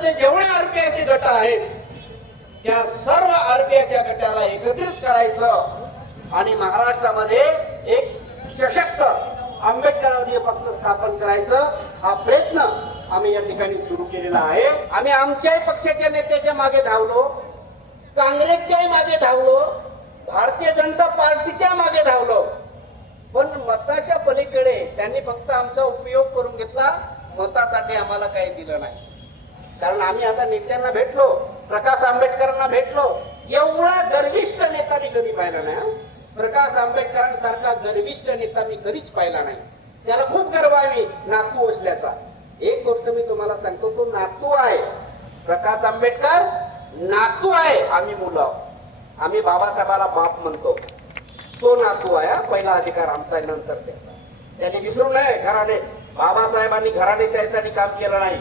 देशातले जेवढे आरपीआयचे गट आहेत त्या सर्व आरपीआयच्या गटाला एकत्रित करायचं आणि महाराष्ट्रामध्ये एक सशक्त आंबेडकरांनी पक्ष स्थापन करायचं हा प्रयत्न आम्ही या ठिकाणी सुरू केलेला आहे. आम्ही आमच्याही पक्षाच्या नेत्याच्या मागे धावलो काँग्रेसच्याही मागे धावलो भारतीय जनता पार्टीच्या मागे धावलो. पण मताच्या पलीकडे त्यांनी फक्त आमचा उपयोग करून घेतला मतासाठी आम्हाला काही दिलं नाही. कारण आम्ही आता नेत्यांना भेटलो प्रकाश आंबेडकरांना भेटलो. एवढा गर्विष्ठ नेता मी कधी पाहिला नाही प्रकाश आंबेडकरांसारखा गर्विष्ठ नेता मी कधीच पाहिला नाही. त्याला खूप गर्व आहे मी नातू असल्याचा. एक गोष्ट मी तुम्हाला सांगतो तो नातू आहे. प्रकाश आंबेडकर नातू आहे आम्ही मुलं आहोत. आम्ही बाबासाहेबाला बाप म्हणतो. तो नातू आहे हा. पहिला अधिकार आमचा आहे नंतर त्याचा. त्याने विसरू नये घराने. बाबासाहेबांनी घराने त्यासाठी काम केलं नाही.